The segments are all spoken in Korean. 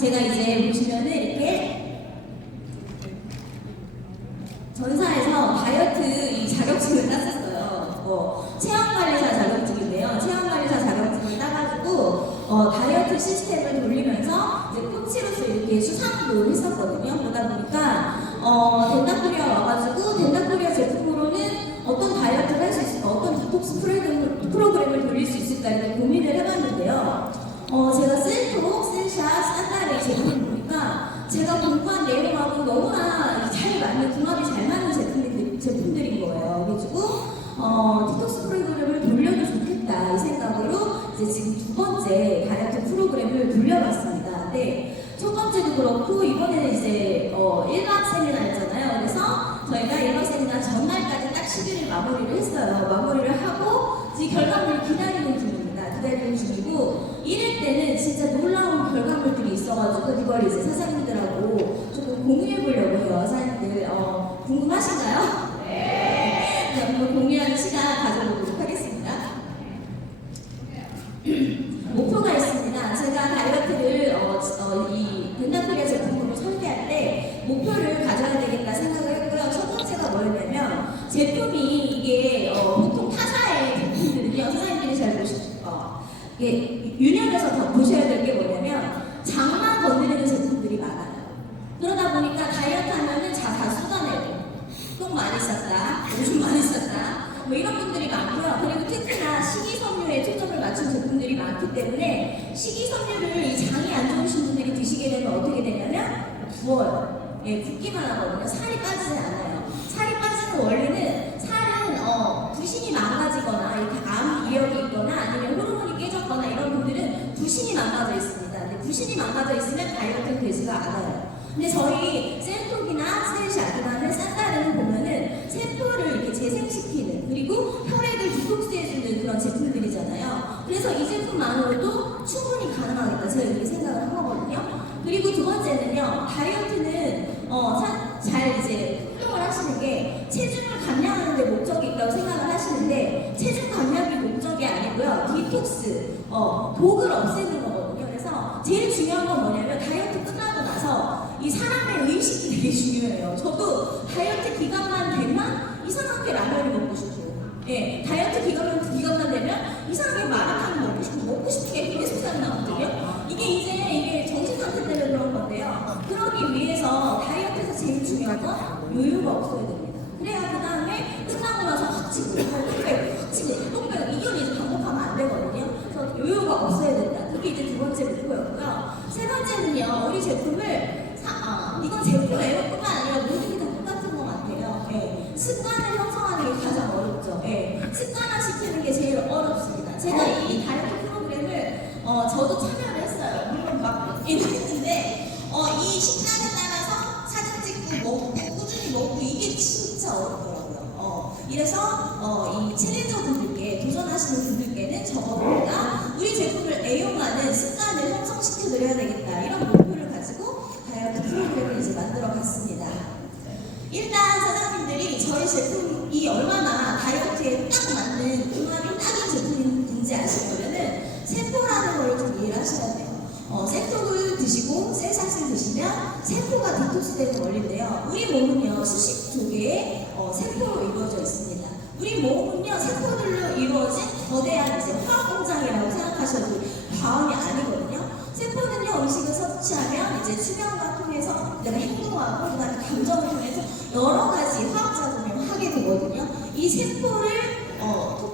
제가 이제 보시면은 이렇게 전사에서 다이어트 이 자격증을 땄었어요. 체형관리사 자격증인데요. 체형관리사 자격증을 따가지고 다이어트 시스템을 돌리면서 이제 코치로서 이렇게 수상도 했었거든요. 그러다 보니까 덴다코리아 와가지고 덴다코리아 제품으로는 어떤 다이어트를 할 수 있을까, 어떤 디톡스 프로그램을 돌릴 수 있을까 이렇게 고민을 해봤는데요. 제가 셀토, 셀샷, 산다레 제품을 보니까 제가 공부한 내용하고 너무나 잘 맞는, 궁합이 잘 맞는 제품들인 거예요. 그래가지고 디톡스 프로그램을 돌려도 좋겠다 이 생각으로 이제 지금 두 번째 다이어트 프로그램을 돌려봤습니다. 네, 첫 번째도 그렇고 이번에는 이제 1박 세미나였잖아요. 그래서 저희가 1박 세미나 전날까지 딱 10일을 마무리를 했어요. 마무리를 하고 이제 결과물을 기다리는 중입니다. 기다리는 중이고 1일 때는 진짜 놀라운 결과물들이 있어가지고 이걸 이제 사장님들하고 조금 공유해보려고 해요. 사장님들 궁금하신가요? 네. 한번 공유하는 시간 가져보도록 하겠습니다. 목표가 있습니다. 제가 다이어트를 이 덴다코리아 제품으로 설계할 때 목표를 가져야 되겠다 생각을 했고요. 첫 번째가 뭐였냐면 제품이 이게 보통 타사의 제품들은요, 사장님들이 잘 이게 유념해서 더 보셔야 될 게 뭐냐면 장만 건드리는 제품들이 많아요. 그러다 보니까 다이어트 하면은 다 쏟아내고 똥 많이 쌌다, 오줌 많이 쌌다 뭐 이런 분들이 많고요. 그리고 특히나 식이섬유에 초점을 맞춘 제품들이 많기 때문에 식이섬유를 이 장이 안 좋으신 분들이 드시게 되면 어떻게 되냐면 부어요. 예, 붓기만 하거든요. 살이 빠지지 않아요. 살이 빠지는 원리는 살은 부신이 망가지거나 이렇게 암 이력이 있거나 아니면 호르몬이 깨졌거나 이런 분들은 부신이 망가져 있습니다. 근데 부신이 망가져 있으면 다이어트는 되지가 않아요. 근데 저희 셀톡이나 셀샷, 그다음에 산다르는 보면은 세포를 이렇게 재생시키는, 그리고 혈액을 디톡스해주는 그런 제품들이잖아요. 그래서 이 제품만으로도 충분히 가능하겠다 제가 이렇게 생각을 한 거거든요. 그리고 두 번째는요, 다이어트는 잘 이제 활동을 하시는 게 체중을 감량하는 데 목적이 있다고 생각을 하시는데 체중 감량이 목적이 아니고요, 디톡스, 독을 없애는 거거든요. 그래서 제일 중요한 건 뭐냐면 다이어트 끝나고 나서 이 사람의 의식이 되게 중요해요. 저도 다이어트 기간만 되면 이상하게 라면을 먹고 싶고, 예, 다이어트 기간만 되면 이상하게 마라탕을 먹고 싶은 게 계속 생각나거든요. 이게 정신 상태 때문에 그런 건데요. 그러기 위해서 다이어트에서 제일 중요한 건 요요가 없어야 됩니다. 그래야 그 다음에 끝나고 나서 확 치고 똥배고 이건 이제 반복하면 안 되거든요. 그래서 요요가 없어야 된다. 그게 이제 두 번째 목표였고요. 세 번째는요, 우리 제품을 이건 제품뿐만 아니라 모든 게 다 똑같은 것 같아요. 예, 습관을 형성하는 게 가장 어렵죠. 예, 습관화시키는 게 제일 어렵습니다. 제가 이 다이어트 프로그램을 저도 참여를 했어요. 물론 막 했는데 이 식단에 따라서 사진 찍고 먹고 꾸준히 먹고 이게 진짜 어렵더라고요. 이래서 이 챌린저 분들께 도전하시는 분들께는 저보다 우리 제품을 애용하는 습관을 형성시켜드려야 되겠다 이런 목표를 가지고 다이어트 프로그램을 이제 만들어봤습니다. 일단 사장님들이 저희 제품이 얼마나 다이어트에 딱 맞는 궁합이 딱인 제품인지 아시려면은 세포라는 걸 좀 이해를 하셔야 돼요. 세톡을 드시고 셀샷을 드시면 세포가 디톡스되는 원리인데요. 우리 몸은요, 수십 조개의 세포로 이루어져 있습니다. 우리 몸은요, 세포들로 이루어진 거대한 이제 화학 공장이라고 생각하셔도 과언이 아니거든요. 세포는요, 음식을 섭취하면 이제 수면과 통해서 내가 행동하고 그다음에 감정을 통해서 여러 가지 화학 작용을 하게 되거든요. 이 세포를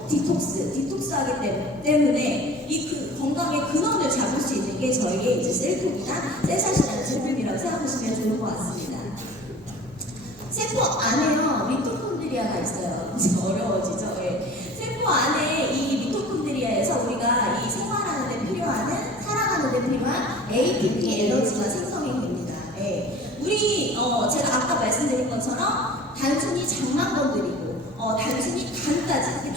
디톡스하기 때문에 이 건강의 근원을 잡을 수 있는 게 저희의 이제 셀톡이나 셀샷이라는 제품이라고 생각하시면 좋을 것 같습니다. 세포 안에요, 미토콘드리아가 있어요. 이제 어려워지죠. 예. 세포 안에 이 미토콘드리아에서 우리가 이 생활하는 데 필요한, 살아가는 데 필요한 ATP 에너지가 생성이 됩니다. 예. 우리 제가 아까 말씀드린 것처럼 단순히 장만 건드리고 단순히 간까지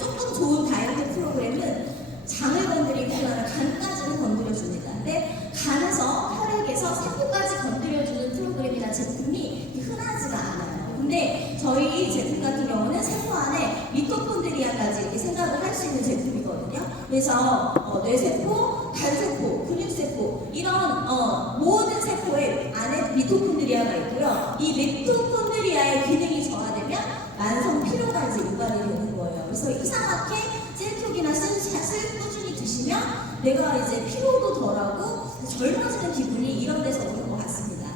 조금 좋은 다이어트 프로그램은 장을 건드리고 간까지는 건드려줍니다. 근데 간에서 혈액에서 세포까지 건드려주는 프로그램이나 제품이 흔하지가 않아요. 근데 저희 제품 같은 경우는 세포 안에 미토콘드리아까지 이렇게 생각을 할 수 있는 제품이거든요. 그래서 뇌세포, 간세포, 근육세포 세포 이런 모든 세포에 안에 미토콘드리아가 있고요. 이 미토콘드리아의 기능이 저하되면 만성 피로가 이제 유발이 되는 거예요. 그래서 이상하게 셀톡이나 셀 꾸준히 드시면 내가 이제 피로도 덜하고 젊어지는 기분이 이런 데서 오는 것 같습니다.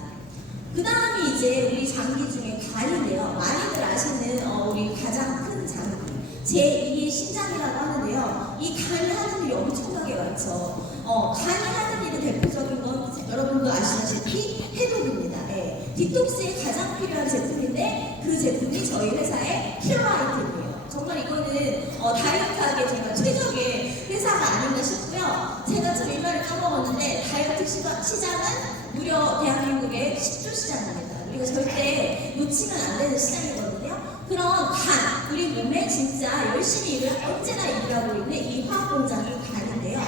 그 다음이 이제 우리 장기 중에 간인데요. 많이들 아시는 우리 가장 큰 장기 제2의 심장이라고 하는데요. 이 간이 하는 일이 엄청나게 많죠. 간이 하는 일의 대표적인 건 여러분도 아시다시피 해독입니다. 예. 디톡스에 가장 필요한 제품인데 그 제품이 저희 회사의 킬러 아이템이에요. 정말 이거는 다이어트하기에 정말 최적의 회사가 아닌가 싶고요. 제가 좀 일말을 까먹었는데 다이어트 시장은 무려 대한민국의 10조 시장입니다. 우리가 절대 놓치면 안 되는 시장이거든요. 그런 간, 우리 몸에 진짜 열심히 일을 언제나 일하고 있는 이 화학공장이 간인데요.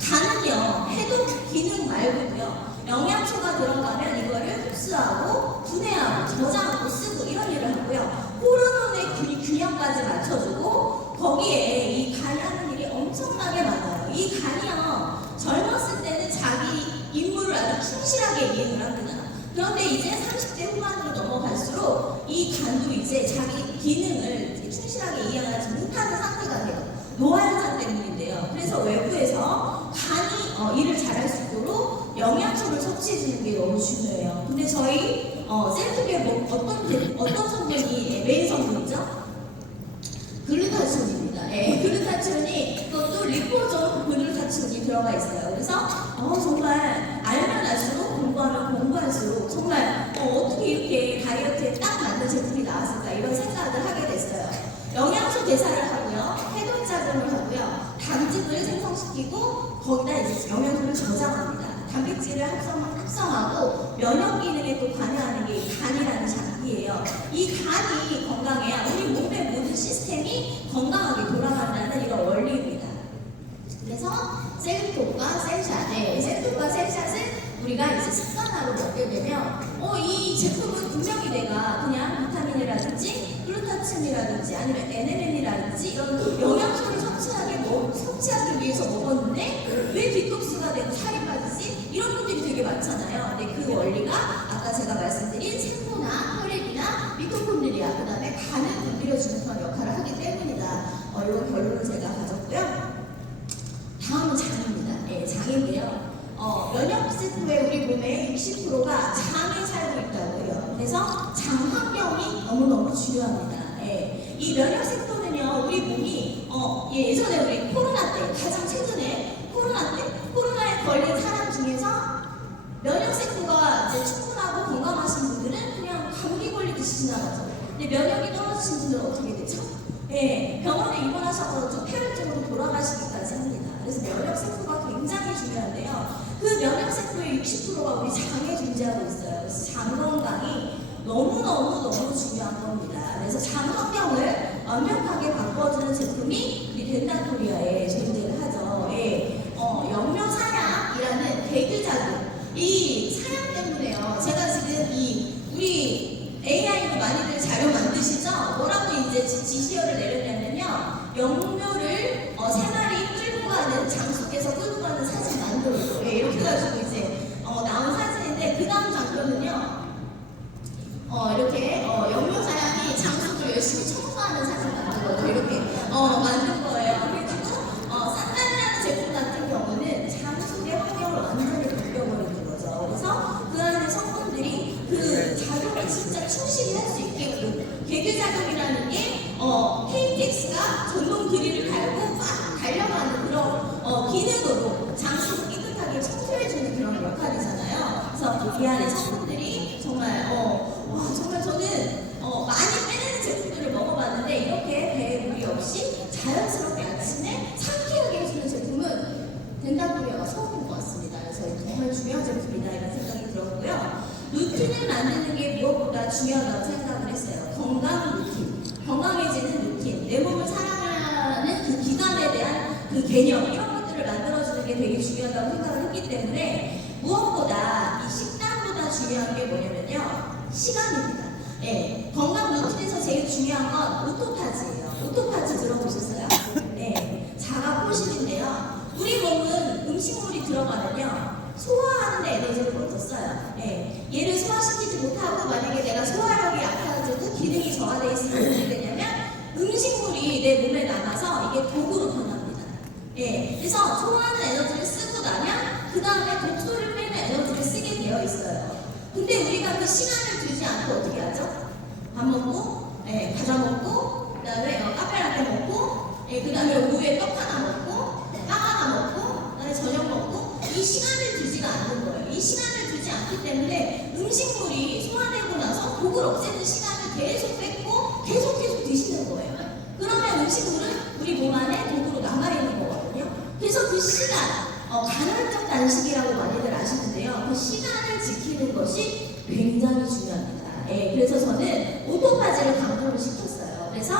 간은요, 해독 기능 말고요. 영양소가 들어가면 이거를 흡수하고 분해하고 저장하고 쓰고 이런 일을 하고요. 호르몬의 균형까지 맞춰주고 거기에 이 간이 하는 일이 엄청나게 많아요. 이 간이요, 젊었을 때는 자기 임무를 아주 충실하게 이행을 합니다. 그런데 이제 30대 후반으로 넘어갈수록 이 간도 이제 자기 기능을 충실하게 이행하지 못하는 상태가 돼요. 노화현상 때문인데요. 그래서 외부에서 간이 일을 잘할 수 있도록 영양소를 섭취해주는 게 너무 중요해요. 근데 저희 셀톡에 어떤 성분이 메인 성분이죠? 글루타치온입니다. 네, 글루타치온이 그것도 리포존 글루타치온이 들어가 있어요. 그래서 정말 알면 알수록 공부하면 공부할수록 정말 어떻게 이렇게 다이어트에 딱 맞는 제품이 나왔을까 이런 생각을 하게 됐어요. 영양소 대사를 하고요, 해독 작용을 하고요, 당직을 생성시키고 거기다 이제 영양소를 저장합니다. 단백질을 합성하고 면역 기능에 또 관여하는 게 간이라는 장기예요. 이 간이 건강해야 우리 몸의 모든 시스템이 건강하게 돌아간다는 이런 원리입니다. 그래서 셀톡과 셀샷, 셀톡과 셀샷을 우리가 이제 습관화로 먹게 되면 이 제품은 분명히 내가 그냥 비타민이라든지 글루타치온이라든지 아니면 NMN이라든지 이런 영양소를 섭취하기 위해서 먹었는데 왜 디톡스가 되고 살이 빠지지? 이런 분들이 되게 많잖아요. 근데 그 원리가 아까 제가 말씀드린 세포나 혈액이나 미토콘드리아 그 다음에 간을 건드려주는 그런 역할을 하기 때문이다. 이런 결론을 제가 가졌고요. 다음은 장입니다. 장인데요. 면역세포의 우리 몸의 60%가 장에 살고 있다고 해요. 그래서 장 환경이 너무너무 중요합니다. 이 면역세포는요, 우리 몸이 예전에 우리 코로나 때, 가장 최근에 코로나에 걸린 사람 중에서 면역세포가 이제 충분하고 건강하신 분들은 그냥 감기 걸리듯이 지나가죠. 근데 면역이 떨어지신 분들은 어떻게 되죠? 병원에 입원하셔서 좀 폐혈증으로 돌아가시기까지 합니다. 그래서 면역세포가 굉장히 중요한데요. 그 면역세포의 60%가 우리 장에 존재하고 있어요. 그래서 장 건강이 너무너무 중요한 겁니다. 그래서 장 환경을 완벽하게 바꿔주는 제품이 우리 덴탈코리아에 존재를 하죠. 영묘사양이라는 대규작용. 이 사양 때문에요. 제가 지금 우리 AI로 많이들 자료 만드시죠? 뭐라고 이제 지시어를 내렸냐면요. 영묘를 3마리 끌고 가는 장속에서 끌고 가는 사진 만들어줘. 이렇게 해가지고 이제 나온 사진인데 그 다음 장면은요. 이렇게 영묘사양이 장속을 열심히 청소하는 사진 만들어줘. 이렇게 만든 거예요. 그리고 산단이라는 제품 같은 경우는 장속의 환경을 완전히 바뀌어버리는 거죠. 그래서 그 안에 성분들이 그 작용을 진짜 충실히 할 수 있게끔 계규작용이라는 게 KTX가 전동 드릴을 달고 막 달려가는 그런 기능으로 장소를 깨끗하게 청소해주는 그런 역할이잖아요. 그래서 이 안에 성분들이 정말 정말 저는 많이 빼내는 제품들을 먹어봤는데 이렇게 배에 무리 없이 자연스럽게 아침에 상쾌하게 해주는 제품은 덴탈코리아가 처음인 것 같습니다. 그래서 정말 중요한 제품이다 이런 생각이 들었고요. 루틴을 만드는 게 무엇보다 중요하다고 생각을 했어요. 건강 루틴, 건강해지는 루틴, 내 몸을 사랑하는 그 기간에 대한 그 개념 이런 것들을 만들어주는 게 되게 중요하다고 생각을 했기 때문에 무엇보다 이 식단보다 중요한 게 뭐냐면요. 시간입니다. 건강 루틴에서 제일 중요한 건 오토파지예요. 오토파지 들어보셨어요? 자가 포식인데요. 우리 몸은 음식물이 들어가면요. 소화하는 데 에너지를 먼저 써요. 예. 얘를 소화시키지 못하고 만약에 내가 소화력이 약해가지고 기능이 저하되어 있으면 어떻게 되냐면 음식물이 내 몸에 남아서 이게 독으로 변합니다. 예. 그래서 소화하는 에너지를 쓰고 나면 그 다음에 독소를 빼는 에너지를 쓰게 되어 있어요. 근데 우리가 그 시간을 두지 않고 어떻게 하죠? 밥 먹고, 예, 과자 먹고, 그 다음에 카페라떼 먹고, 예, 그 다음에 오후에 떡 하나 먹고, 빵 하나 먹고, 그 다음에 저녁 먹고, 이 시간을 두지가 않는 거예요. 이 시간을 두지 않기 때문에 음식물이 소화되고 나서 독을 없애는 시간을 계속 뺏고 계속 드시는 거예요. 그러면 음식물은 우리 몸 안에 독으로 남아있는 거거든요. 그래서 그 시간, 간헐적 단식이라고 많이들 아시는데요. 그 시간을 지키는 것이 굉장히 중요합니다. 예, 그래서 저는 오토파지를 강조를 시켰어요. 그래서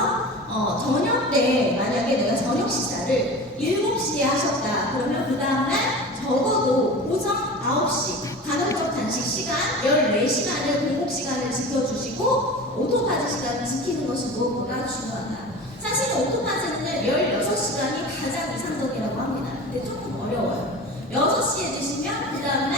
저녁 때 만약에 내가 저녁 식사를 7시에 하셨다. 그러면 그 다음날 적어도 오전 9시 간헐적 단식 시간 14시간을 공복 시간을 지켜주시고 오토파지 시간을 지키는 것이 무엇보다 중요하다. 사실 오토파지는 16시간이 가장 이상적이라고 합니다. 근데 조금 어려워요. 6시에 드시면 그 다음날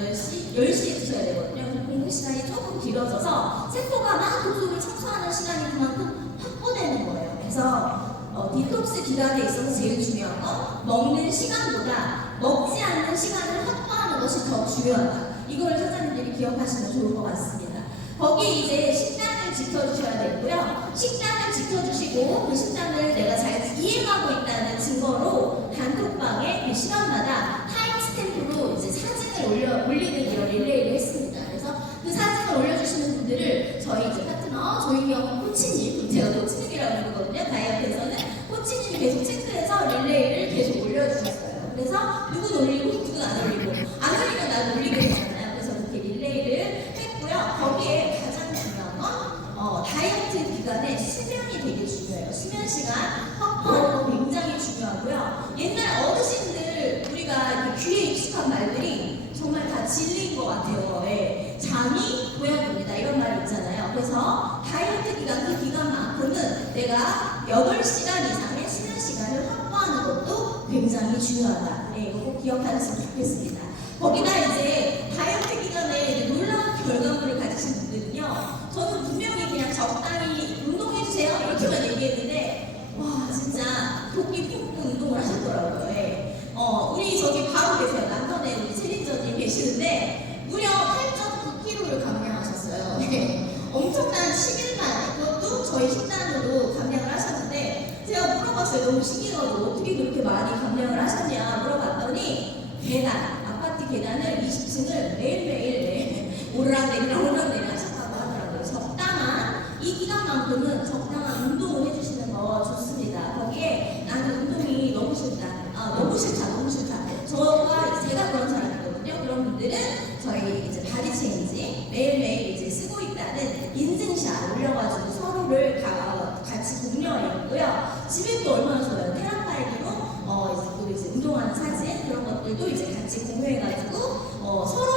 8시, 10시에 드셔야 되거든요. 그래서 공복 시간이 조금 길어져서 세포가 막 독소를 청소하는 시간이 그만큼 확보되는 거예요. 그래서 디톡스 기간에 있어서 제일 중요한 건 먹는 시간보다 먹지 않는 시간을 확보하는 것이 더 중요하다. 이걸 사장님들이 기억하시면 좋을 것 같습니다. 거기 이제 식단을 지켜주셔야 되고요. 식단을 지켜주시고 그 식단을 내가 잘 이해하고 있다는 증거로 단톡방에 그 시간마다 타임스탬프로 이제 사진을 올리는 이런 릴레이를 했습니다. 그래서 그 사진을 올려주시는 분들을 저희 이제 파트너 조희경 코치님, 제가 코치님이라고 부르거든요. 다이어트에서는 코치님이 계속 체크해서 릴레이를 계속 올려주셨어요. 그래서 누군 올리고 누군 안 올리고 안 올리면 난 올리게 되잖아요. 그래서 그렇게 릴레이를 했고요. 거기에 가장 중요한 건 다이어트 기간에 수면이 되게 중요해요. 수면 시간 확보하는 거 굉장히 중요하고요. 옛날 어르신들 우리가 귀에 익숙한 말들이 정말 다 진리인 것 같아요. 네. 잠이 보약입니다. 이런 말이 있잖아요. 그래서 다이어트 기간 그 기간만큼은 내가 8시간 이상의 수면 시간을 확보하는 것도 굉장히 중요하다. 네, 이거 꼭 기억하셨으면 좋겠습니다. 거기다 이제 다이어트 기간에 이제 놀라운 결과물을 가지신 분들은요. 저는 분명히 그냥 적당히 운동해주세요. 이렇게만 얘기했는데 와 진짜 도끼 품고 운동을 하셨더라고요. 네. 우리 저기 바로 계세요. 남편에 우리 챌린저님 계시는데 무려 8.9kg를 감량하셨어요. 네. 엄청난 10일 만에 그것도 저희 식단으로 감량을 하셨는데 제가 물어봤어요. 너무 신기해가지고 어떻게 그렇게 많이 감량을 하셨냐 물어봤더니 아파트 계단을 20층을 매일매일 오르락내리락 하셨다고 하더라고요. 적당한 이 기간만큼은 적당한 운동을 해주시는 거 좋습니다. 거기에 나는 운동이 너무 싫다. 너무 싫다. 제가 그런 사람이거든요. 그런 분들은 저희 이제 바디 체인지 매일매일 이제 쓰고 있다는 인증샷 올려가지고 서로를 같이 공유하고요. 집에 또 얼마나 좋아요. 테라파이드로 이제 운동하는 사진 그런 것들도 이제 같이 공유해가지고 서로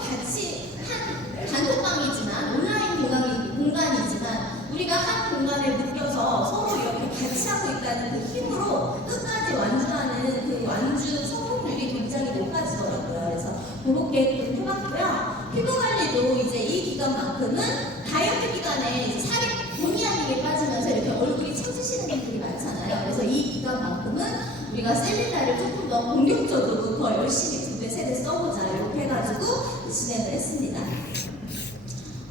같이 한 단톡방이지만 온라인 공간이지만 우리가 한 공간에 묶여서 서로 이렇게 같이 하고 있다는 그 힘으로 끝까지 완주하는 그 완주 성공률이 굉장히 높아지더라고요. 그래서 그렇게 좀 해봤고요. 피부 관리도 이제 이 기간만큼은 다이어트 기간에 이제 살이 본의 아니게 빠지면서 이렇게 얼굴이 처지시는 분들이 많잖아요. 그래서 이 기간만큼은 우리가 셀룰라를 조금 더 공격적으로 더 열심히 2배, 3배 써보자 이렇게 해가지고 진행을 했습니다.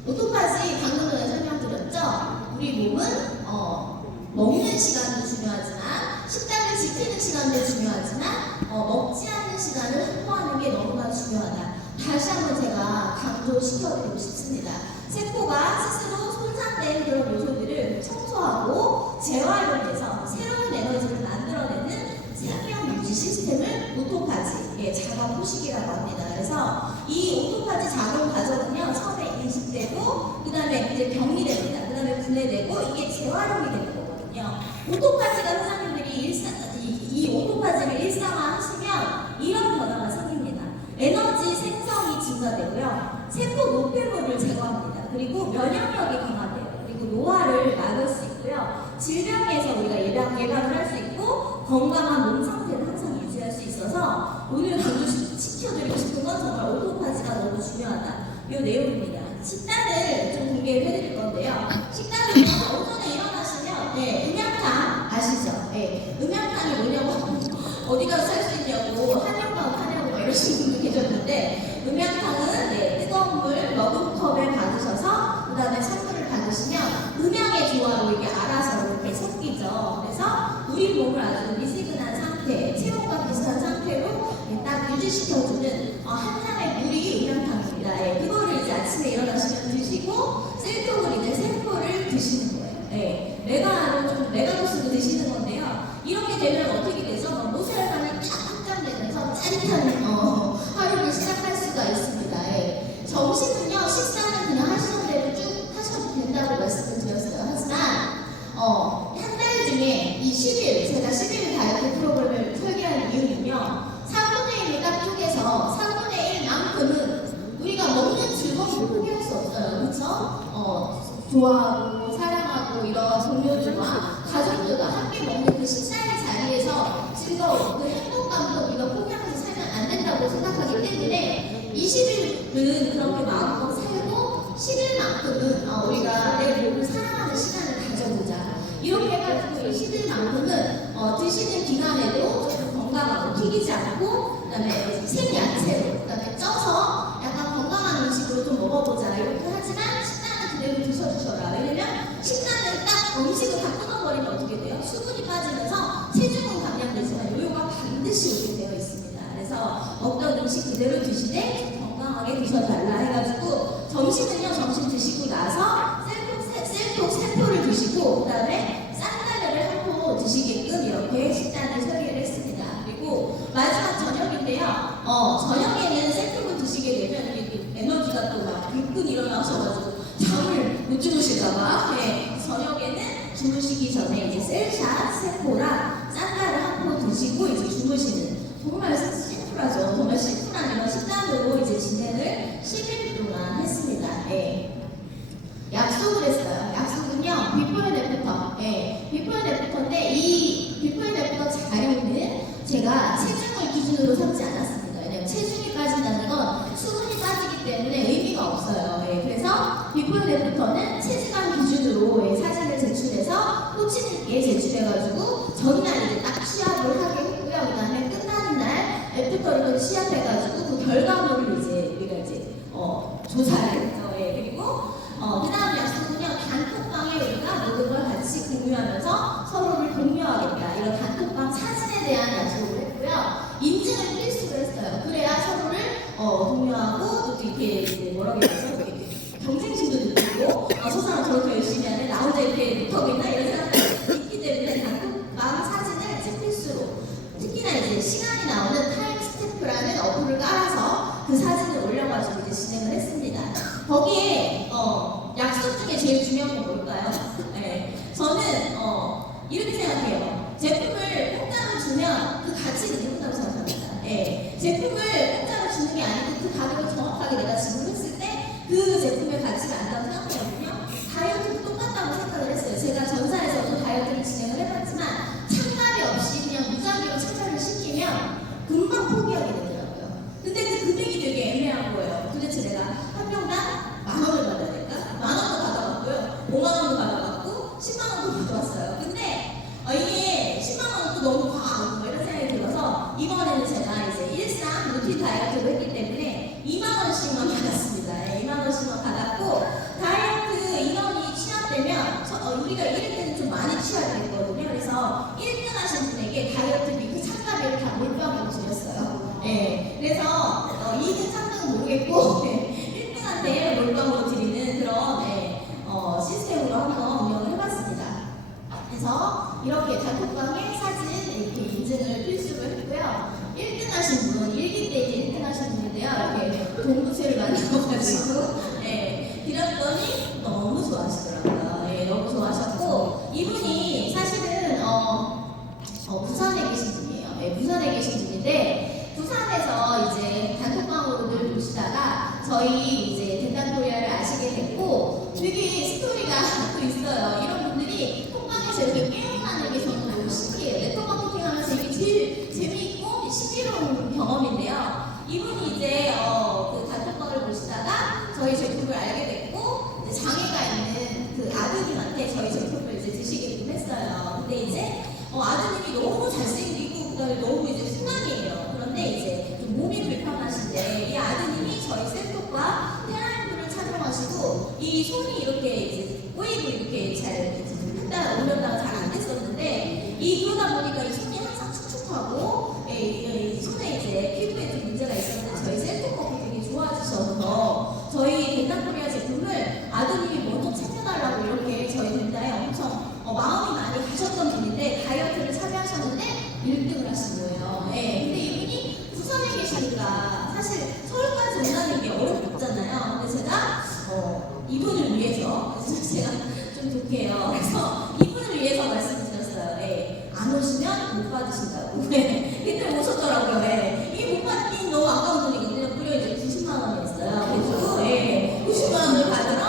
오토파지 방금 전에 설명드렸죠? 우리 몸은 먹는 시간도 중요하지만 식단을 지키는 시간도 중요하지만 먹지 않는 시간을 확보하는 게 너무나 중요하다. 다시 한번 제가 강조시켜드리고 싶습니다. 세포가 스스로 손상된 그런 요소들을 청소하고 재활용해서 새로운 에너지를 만들어내는 생명 유지 시스템을 오토파지의 자가 포식이라고 합니다. 그래서 이 오토파지 작용 과정은요, 처음에 인식되고, 그 다음에 이제 병리됩니다. 그 다음에 분해되고, 이게 재활용이 되는 거거든요. 오토파지가 사장님들이 이 오토파지를 일상화하시면 이런 변화가 생깁니다. 에너지 생성이 증가되고요, 세포 노폐물을 제거합니다. 그리고 면역력이 강화돼요. 그리고 노화를 막을 수 있고요, 질병에서 우리가 예방을 할 수 있고, 건강한 몸 상태를 항상 유지할 수 있어서 오늘 강조시켜드리는 공개를 해드릴 건데요. 식단은요, 오전에 일어나시면, 네, 음양탕 아시죠? 네, 음양탕이 뭐냐고, 어디 가서 살 수 있냐고, 한약방 하냐고 이러시는 분도 계셨는데, 음양탕은 네, 뜨거운 물 머그컵에 받으셔서, 그 다음에 찬물을 받으시면, 음양의 조화로 이게 알아서 이렇게 섞이죠. 그래서 우리 몸을 아주 미지근한 상태, 체온과 비슷한 상태로 딱 유지시켜주는 한 잔의 물이 음양탕입니다. 예, 그거를 이제 아침에 일어나시면 드시고 셀톡을 이제 세포를 드시는 거예요. 예, 메가도스도 드시는 건데요. 이렇게 되면 어떻게 되죠? 모세혈관이 딱 확장되면서 짜릿한 하루를 시작할 수가 있습니다. 예. 점심은요, 식사는 그냥 하시는 대로 쭉 하셔도 된다고 말씀을 드렸어요. 하지만 한 달 중에 이 10일, 제가 10일 다이어트 프로그램을 설계한 이유는요, 4분의 1을 딱 쪼개서 4분의 1만큼은 우리가 먹는 즐거움을 포기할 수 없어요. 그렇죠? 좋아하고 사랑하고 이런 동료들과 가족들과 함께 먹는 그 식사의 자리에서 즐거움, 그 행복감도 우리가 포기하면서 살면 안 된다고 생각하기 때문에 20일은 그렇게 마음껏 살고 10일만큼은 우리가 내 몸을 사랑하는 시간을 가져보자. 이렇게 해가지고 10일만큼은 드시는 기간에도 좀 건강하고 튀기지 않고, 그 다음에 생야채로, 그 다음에 쪄서 약간 건강한 음식으로 좀 먹어보자. 이렇게 하지만 식단은 그대로 드셔주셔라. 왜냐면 식단은 딱 음식을 다 끊어버리면 어떻게 돼요? 수분이 빠지면서 체중은 감량되지만 요요가 반드시 오게 되어 있습니다. 그래서 먹던 음식 그대로 드시되 좀 건강하게 드셔달라 해가지고 점심은요, 점심 드시고 나서 셀톡 세포를 드시고 그 다음에 쌀다리를 한 포 드시게끔 이렇게 식단을 설계를 했습니다. 그리고 마지막 저녁인데요. 저녁에는 셀톡을 드시게 되면 이게 에너지가 또 막 불끈 일어나셔가지고 잠을 못 주무실까봐, 네, 저녁에는 주무시기 전에 이제 셀샷 세포랑 쌀다리를 한 포 드시고 이제 주무시는, 정말 심플하죠. 정말 심플한 이런 식단으로 이제 진행을 10일 동안 했습니다. 네. 약속을 했어요. 약속은요, 비포 앤 애프터. 예, 비포 앤 애프터인데 이 비포 앤 애프터 자료는 제가 체중을 기준으로 삼지 않았습니다. 왜냐면 체중이 빠진다는 건 수분이 빠지기 때문에 의미가 없어요. 예, 그래서 비포 앤 애프터는 체지방 기준으로 사진을 제출해서 코치님께 제출해가지고 전날 이제 딱 취합을 하게 했고요. 그 다음에 끝나는 날 애프터를 취합해가지고 그 결과물을 이제 우리가 이제 조사를 했죠. 예, 그리고 그 다음 약속은요, 단톡방에 우리가 모든 걸 같이 공유하면서 서로를 독려하겠다. 이런 단톡방 사진에 대한 약속을 했고요. 인증을 필수로 했어요. 그래야 서로를 독려하고 또 이렇게 이제 뭐라고 해야 되죠? 경쟁심도 느끼고 저 사람 저렇게 열심히 하네, 나 혼자 이렇게 못하겠나, 이런 생각이 있기 때문에 단톡방 사진을 이제 필수로, 특히나 이제 시간이 나오는 타임스태프라는 어플을 깔아서 그 사진을 올려가지고 이제 진행을 했습니다. 거기에 약속 중에 제일 중요한 건 뭘까요? 네, 저는 이렇게 생각해요. 제품을 공짜로 주면 그 가치를 모른다고 생각합니다. 네, 제품을 공짜로 주는 게 아니고 그 가격을 정확하게 내가 지불했을 때 그 제품의 가치가 안다고 생각하거든요. 다이어트도 똑같다고 생각을 했어요. 제가 전사에서도 다이어트를 진행을 해봤지만 참가비 없이 그냥 무작위로 참가를 시키면 금방 포기하게 되더라고요. 근데 그 금액이 되게 애매한 거예요. 도대체 내가 한 명당 10,000원을 받아야 될까? 10,000원도 받아봤고요. 50,000원도 받아봤고 100,000원도 받아봤어요. 근데 이게 100,000원도 너무 과하고 이런 생각이 들어서 이번에는 제가 이제 일상 루틴 다이어트를 했기 때문에 20,000원씩만 받았습니다. 20,000원씩만 받았고, 다이어트 인원이 취합되면 우리가 1일 때는 좀 많이 취합이 됐거든요. 그래서 1등 하신 분에게 다이어트비 그 참가비를 다 몰빵으로 드렸어요. 네, 그래서 2등, 3등은 모르겠고 1등한테 몰빵으로 드리는 그런 시스템으로 한번 운영을 해봤습니다. 그래서 이렇게 단톡방에 사진 이렇게 인증을 필수로 했고요. 1등 하신 분, 1기 때 이제 1등 하신 분인데요. 이렇게 동부채를 만들어가지고 드렸더니 너무 좋아하시더라고요. 예, 너무 좋아하셨고, 이분이 사실은 부산에 계신 분이에요. 예, 부산에 계신 분인데 부산에서 이제 단톡방으로 늘 보시다가 저희 이제 덴탈코리아를 아시게 됐고, 되게 스토리가 또 있어요. 이런 분들이 톡방에서 이렇게 깨어나는 게 저는 너무 신기해요. 네트워크 마케팅 하면서 이게 제일 재미있고 신비로운 경험인데요. 이분이 이제 그 단톡방을 보시다가 저희 제품을 알게 됐고, 이제 장애가 분한테 저희 제품을 이제 드시게끔 했어요. 근데 이제 아드님이 너무 잘생기고 그다음에 너무 이제 순하게예요. 그런데 이제 좀 몸이 불편하신데 이 아드님이 저희 셀톡과 테라인프를 착용하시고 이 손이 이렇게 이제 꼬이고 이렇게 잘 했다 올렸다가 잘 안 됐었는데 그러다 보니까 이 손이 항상 축축하고 이 손에 이제 피부에 좀 문제가 있었는데 저희 셀톡커피 되게 좋아지셔서 저희 덴탈코리아 제품을 아드님이 먼저 챙겨달라고 이렇게 저희 덴타에 엄청 마음이 많이 가셨던 분인데 다이어트를 참여하셨는데 1등을 하신 거예요. 근데 이분이 부산에 계시니까 사실 서울까지 온다는 게 어렵잖아요. 근데 제가 이분을 위해서 제가 좀 독해요. 그래서 이분을 위해서 말씀드렸어요. 안 오시면 못 받으신다고. 그때 오셨더라고요. 이 못 받긴 너무 아까운 돈이거든요. 무려 이제 90만 원이었어요. 그래서 90만 원을 받으러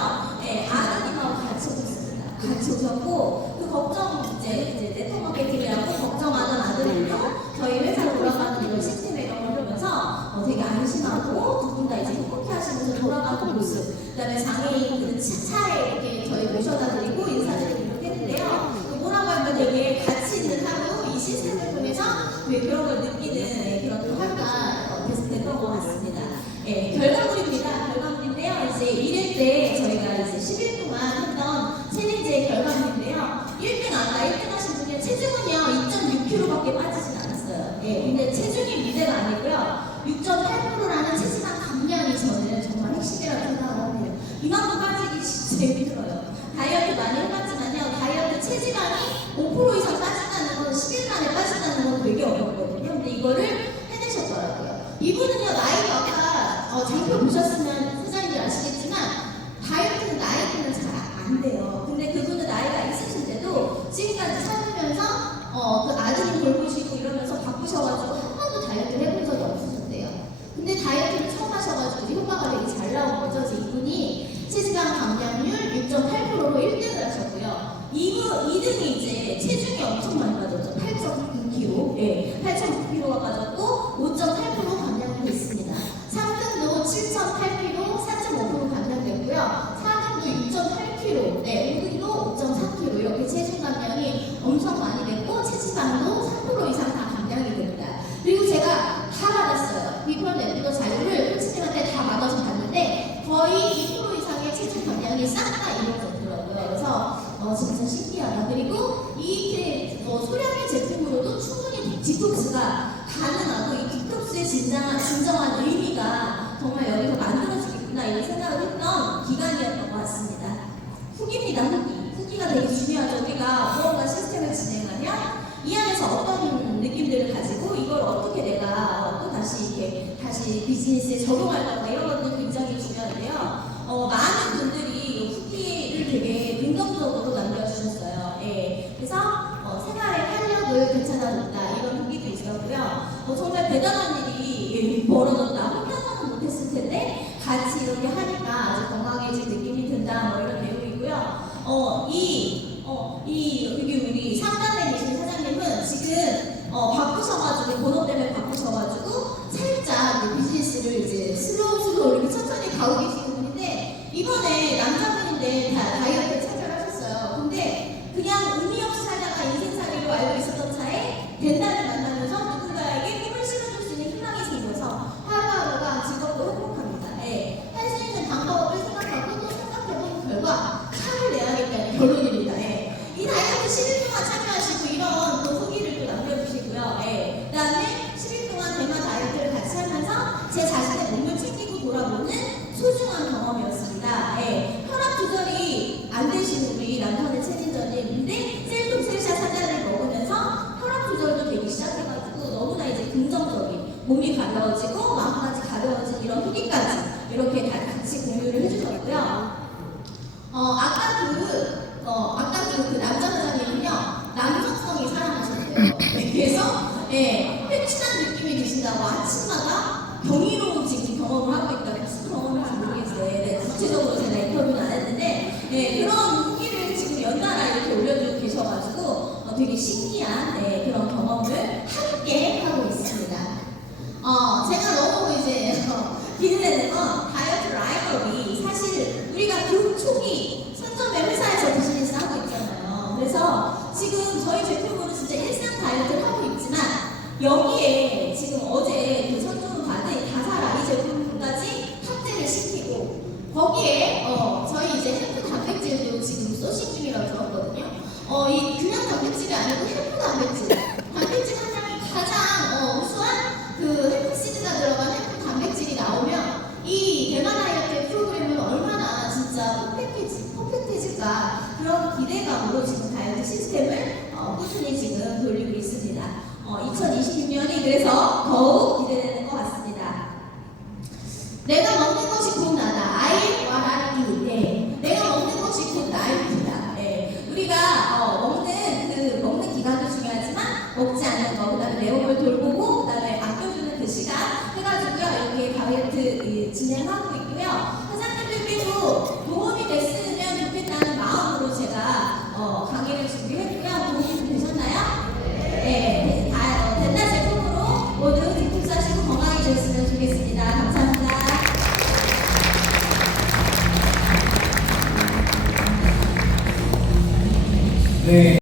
아드님하고 같이 오셨습니다. 같이 오셨고 그 걱정 이제 네트워크마케팅이라고 걱정하는 아드님도 저희 회사로 돌아가는 이런 시스템에 이런 걸 보면서 되게 안심하고 두 분 다 이제 행복해하시면서 돌아가는 모습. 그다음에 장애인 차에 이렇게 저희 모셔다 드리고 인사드리고 이렇게 했는데요. 뭐라고 하면 되게 가치 있는 하루 이 시스템을 통해서 되게 그런 걸 느끼는 그런 하루가 됐던 것 같습니다. 결과물입니다. 결과물인데요. 이제 1회 때 저희가 이제 10일 동안 했던 챌린지의 결과물인데요. 1등 아까 1등 하신 분이 체중은요 2.6kg밖에 빠지진 않았어요. 근데 체중이 문제가 아니고요. 6.8%라는 체지방 감량이 저는 정말 핵심이라고 생각합니다. 이만큼 빠지기 진짜 힘들어요. 다이어트 많이 해봤지만요. 다이어트 체지방이 5% 이상 빠진다는 건 10일 만에 빠진다는 건 되게 어렵거든요. 근데 이거를 해내셨더라고요. 이분은요 나이가 아까 장표 보셨으면 소장님들 아시겠지만 다이어트는 나이 때는 잘 안 돼요. 근데 그분은 나이가 있으신데도 지금까지 살면서 그 아드님 돌보시고 이러면서 바쁘셔가지고 한 번도 다이어트를 해본 적이 없으셨대요. 근데 다이어트를 처음 하셔가지고 효과가 되게 잘 나온 거죠. 이분이 체지방 감량률 6.8%로 1등을 하셨고요. 2등이 이제 체중이 엄청 많이 빠졌죠. 8.9kg. 8.9kg가 빠졌고 5.8% 감량이 됐습니다. 3등도 7.8kg, 4.5% 감량됐고요. 4등도 6.8kg, 5등도 5.4kg 이렇게 체중 감량이 엄청 많이 됐고 체지방도 3% 이상 다 감량이 됩니다. 그리고 제가 다 받았어요. 비포 애프터 자료를 코치님한테 다 받아서 봤는데 거의 2% 이상의 체중 감량이 싹 다 이루어졌더라고요. 그래서 진짜 신기하다. 그리고 이 소량의 제품으로도 충분히 디톡스가 가능하고 이 디톡스의 진정한 의미가 정말 여기서 만들어지겠구나 이런 생각을 했던 기간이었던 것 같습니다. 후기입니다. 후기가 되게 중요하죠. 우리가 무언가 시스템을 진행하면 이 안에서 어떤 느낌들을 가지고 이걸 어떻게 내가 또 다시 비즈니스에 적용할 건가 이런 것도 굉장히 중요한데요. 많은 분들이 후기를 되게 긍정적으로 남겨주셨어요. 그래서 생활의 활력을 되찾아줬다 이런 후기도 있었고요. 정말 대단한 일이 벌어졌다. 혼자서는 못했을 텐데 같이 이렇게 하니까 아주 건강해진 느낌이 든다 뭐 이런 내용이고요. 여기 우리 상단에 계신 사장님은 지금 바쁘셔가지고 본업 때문에 바쁘셔가지고 살짝 비즈니스를 이제 슬로우 이렇게 천천히 가고 계시는 분인데 이번에 남자분인데 다이어트에 참여하셨어요. 근데 그냥 의미 없이 살다가 인생살이로 알고 있었던 차에 덴탈을 만나면서 누군가에게 꿈을 실어줄 수 있는 희망이 생겨서 하루하루가 즐겁고 행복합니다. 할 수 있는 방법을 생각하고 또 생각해본 결과 차를 내야겠다는 결론입니다. 이 다이어트 10일 동안 참여하시고 이런 또 후기를 또 남겨주시고요. 그 다음에 10일 동안 대마 다이어트를 같이 하면서 제 자신의 몸을 챙기고 돌아보는 소중한 경험이었습니다. 혈압 조절이 안 되시는 우리 남편의 챌린저님인데 셀톡셀샷 사자를 먹으면서 혈압 조절도 되기 시작해가지고 너무나 이제 긍정적인 몸이 가벼워지고 마음까지 가벼워진 이런 후기까지 이렇게 같이 공유를 해주셨고요. 아까 그 남자 사장님은요 남성성이 살아나셨대요. 그래서 회춘한 느낌이 드신다고 아침마다 경이로운 지금 경험을 하고 있다고 무슨 경험을 하는지 모르겠어요. 구체적으로 제가 인터뷰는 안 했는데 그런 후기를 지금 연달아 이렇게 올려주고 계셔가지고 되게 신기한 그런 경험을 함께 하고 있습니다. 제가 너무 이제 기대되는 건 다이어트 라이벌이 사실 우리가 그 초기 선점의 회사에서 비즈니스 하고 마음으로 지금 다이어트 시스템을 꾸준히 지금 돌리고 있습니다. 2026년이 그래서 더욱 기대되는 것 같습니다. 내가 먹는 것이 곧 나다. I what I eat. 네. 내가 먹는 것이 곧 나입니다. 네. 우리가 먹는 기간도 중요하지만 먹지 않는 거, 그다음에 내 몸을 돌보고, 그다음에 아껴주는 그 시간 해가지고요 이렇게 다이어트 진행하고 있고요. 사장님들께도 도움이 됐으면 좋겠다는 마음으로 제가 강의를 준비했고요. 도움이 되셨나요? 네. 된다 제품으로 모두 뒷꿈 싸시고 건강해졌으면 좋겠습니다. 감사합니다. 네.